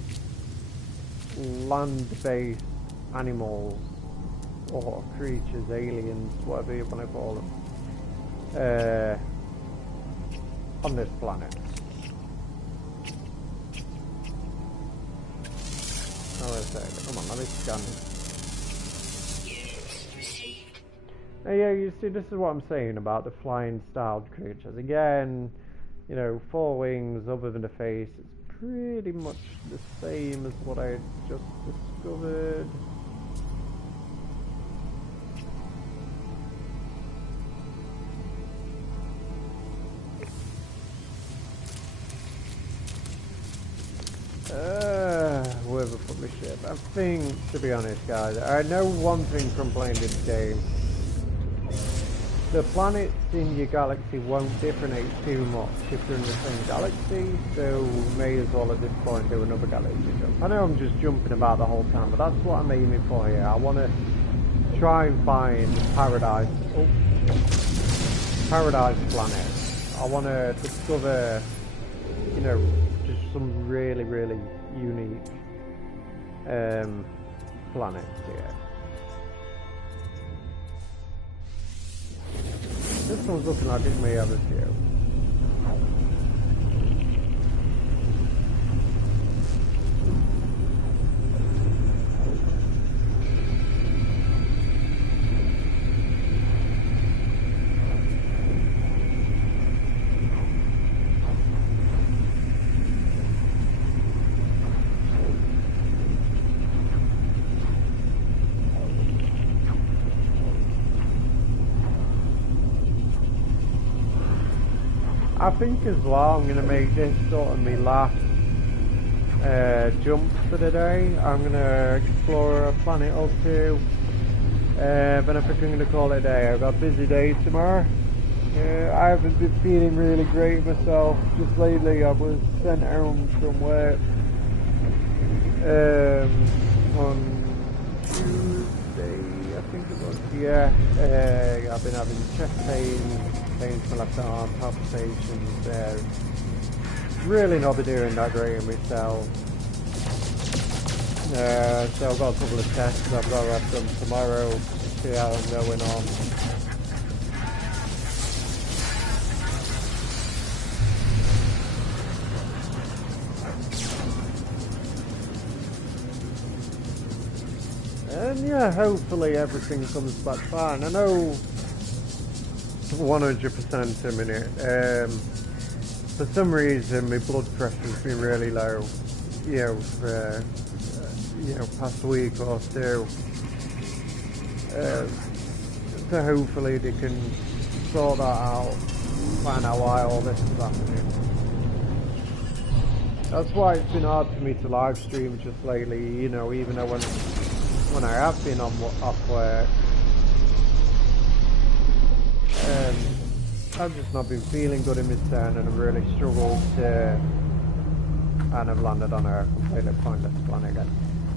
land-based animals or creatures, aliens, whatever you want to call them, on this planet. Oh, come on, let me scan it. Yeah, you see, this is what I'm saying about the flying styled creatures. Again, you know, four wings other than the face. It's pretty much the same as what I just discovered. Wherever put my ship. I think, to be honest, guys, I know one thing from playing this game. The planets in your galaxy won't differentiate too much if they're in the same galaxy, so may as well at this point do another galaxy jump. I know I'm just jumping about the whole time, but that's what I'm aiming for here. I want to try and find paradise. Oh, paradise planet. I want to discover, you know, just some really, really unique planets here. This one's looking like it may have a few. I think as well I'm going to make this sort of my last jump for the day. I'm going to explore a planet or two, but I think I'm going to call it a day. I've got a busy day tomorrow. I haven't been feeling really great myself just lately. I was sent home from work on Tuesday, I think it was. Yeah, I've been having chest pains in my left arm, palpitations there. Really not been doing that great in myself. So I've got a couple of tests I've got to have done tomorrow to see how I'm going on. And yeah, hopefully everything comes back fine. I know 100% a minute. For some reason, my blood pressure's been really low. For past week or two. So hopefully they can sort that out, find out why all this is happening. That's why it's been hard for me to live stream just lately. Even though when I have been off work, I've just not been feeling good in my turn, and I've really struggled to, and I've landed on a completely pointless planet again.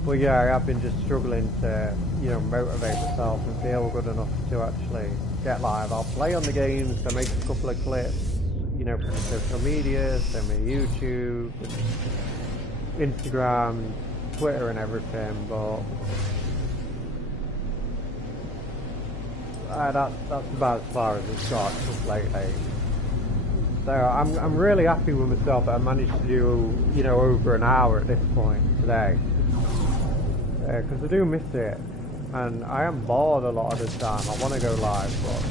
But yeah, I have been just struggling to, motivate myself and feel good enough to actually get live. I'll play on the games, I make a couple of clips, for social media, so my YouTube, Instagram, Twitter and everything, but that's about as far as it's got just lately. So I'm really happy with myself that I managed to do over an hour at this point today, because I do miss it, and I am bored a lot of the time. I want to go live, but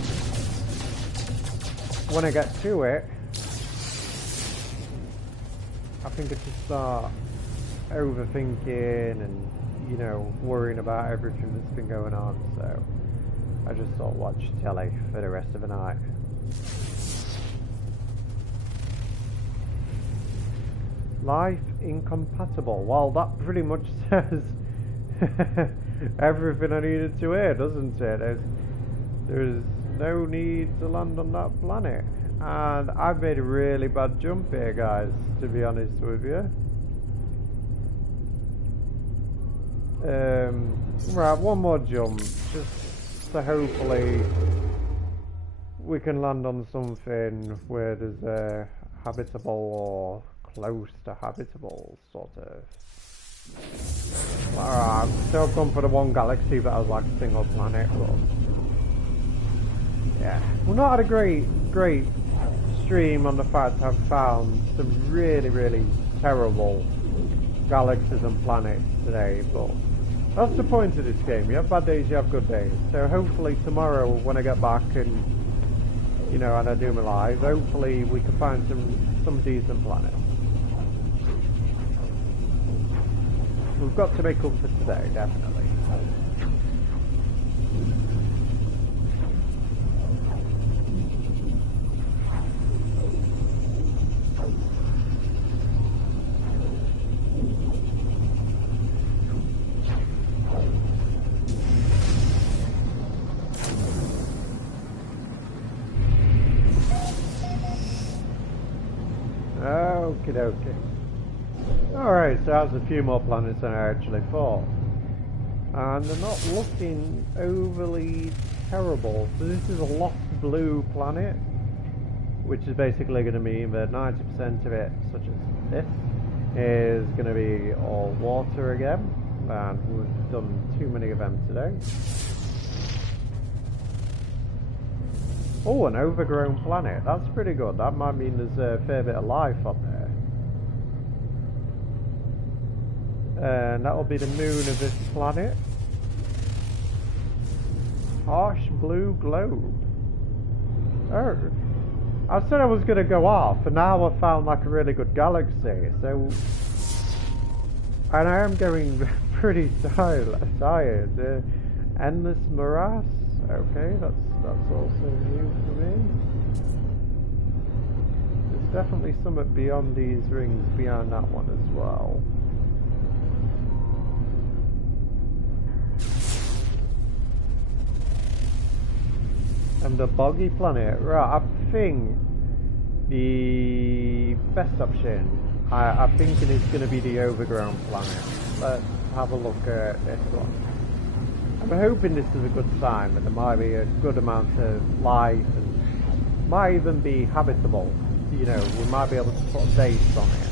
when I get to it, I think I just start overthinking and worrying about everything that's been going on. So I just thought watch telly for the rest of the night. Life incompatible. Well, that pretty much says everything I needed to hear, doesn't it? There's no need to land on that planet. And I've made a really bad jump here, guys, to be honest with you. Right, one more jump, just so hopefully we can land on something where there's a habitable or close to habitable, sort of. Alright, I'm still going for the one galaxy that has like a single planet, but yeah. We've not had a great stream on the fact I've found some really terrible galaxies and planets today, but that's the point of this game. You have bad days, you have good days. So hopefully tomorrow when I get back and and I do my live, hopefully we can find some decent planets. We've got to make up for today, definitely. Okie dokie. Alright, so that's a few more planets than I actually thought. And they're not looking overly terrible. So this is a lost blue planet, which is basically going to mean that 90% of it, such as this, is going to be all water again. And we've done too many of them today. Oh, an overgrown planet. That's pretty good. That might mean there's a fair bit of life on there. And that will be the moon of this planet. Harsh blue globe. Oh. I said I was going to go off, and now I've found like a really good galaxy. So, and I am going pretty tired. Endless morass. Okay, that's also new for me. definitely something beyond these rings, beyond that one as well. And the boggy planet, right, I think the best option, I'm thinking it's going to be the overgrown planet. Let's have a look at this one. I'm hoping this is a good sign, that there might be a good amount of life and might even be habitable. You know, we might be able to put a base on it.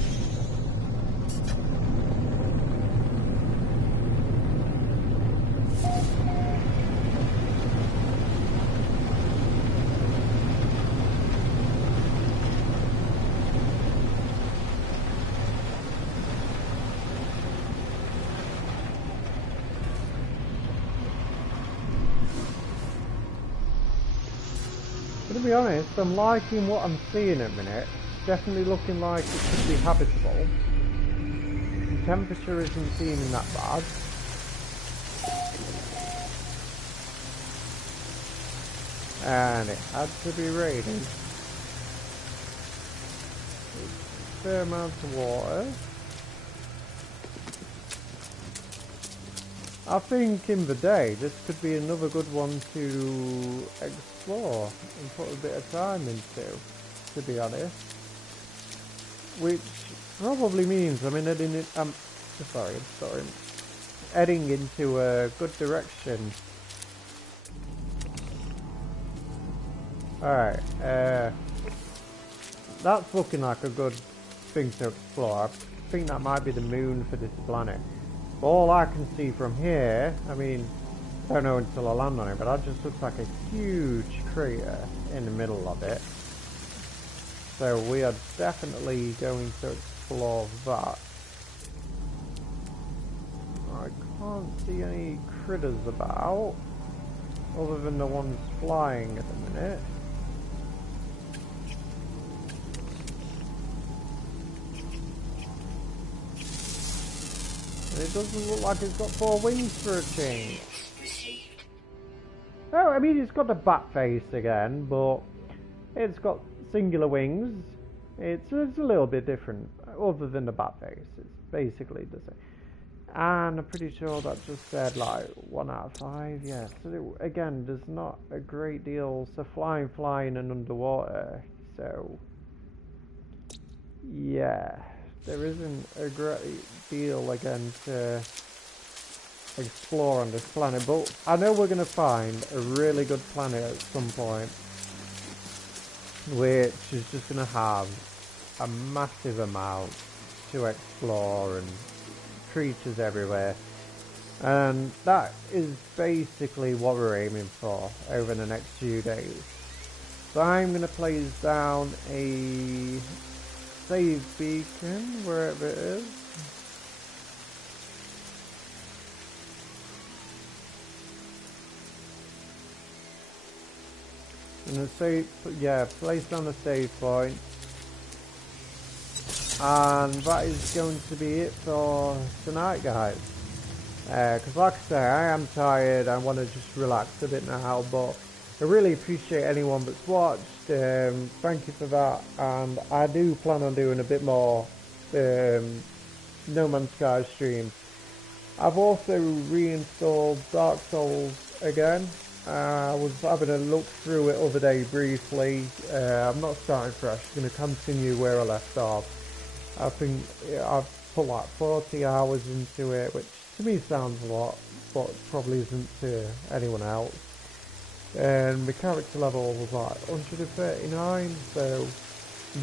To be honest, I'm liking what I'm seeing at the minute. Definitely looking like it could be habitable. The temperature isn't seeming that bad. And it had to be raining. A fair amount of water. I think in the day this could be another good one to explore and put a bit of time into, to be honest. Which probably means I'm heading into a good direction. Alright, that's looking like a good thing to explore. I think that might be the moon for this planet. All I can see from here, I mean, I don't know until I land on it, but that just looks like a huge crater in the middle of it. So we are definitely going to explore that. I can't see any critters about, other than the ones flying at the minute. It doesn't look like it's got 4 wings for a change. Oh, I mean, it's got the bat face again, but it's got singular wings. It's a little bit different, other than the bat face. It's basically the same. And I'm pretty sure that just said like 1 out of 5. Yeah. So again, there's not a great deal. So flying, and underwater. So yeah. There isn't a great deal again to explore on this planet, but I know we're going to find a really good planet at some point, which is just going to have a massive amount to explore and creatures everywhere, and that is basically what we're aiming for over the next few days. So I'm going to place down a save beacon, wherever it is. And a save, yeah, place on a save point. And that is going to be it for tonight, guys. Because like I say, I am tired, I want to just relax a bit now, but I really appreciate anyone that's watched. Thank you for that, and I do plan on doing a bit more No Man's Sky streams. I've also reinstalled Dark Souls again. I was having a look through it other day briefly. I'm not starting fresh, I'm going to continue where I left off. I think I've put like 40 hours into it, which to me sounds a lot, but probably isn't to anyone else. And the character level was like 139, so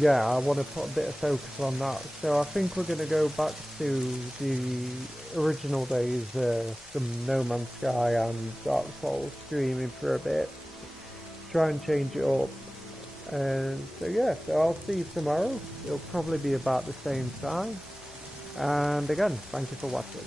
yeah, I want to put a bit of focus on that. So I think we're going to go back to the original days, some No Man's Sky and Dark Souls streaming for a bit, try and change it up. And so yeah, so I'll see you tomorrow. It'll probably be about the same time. And again, thank you for watching.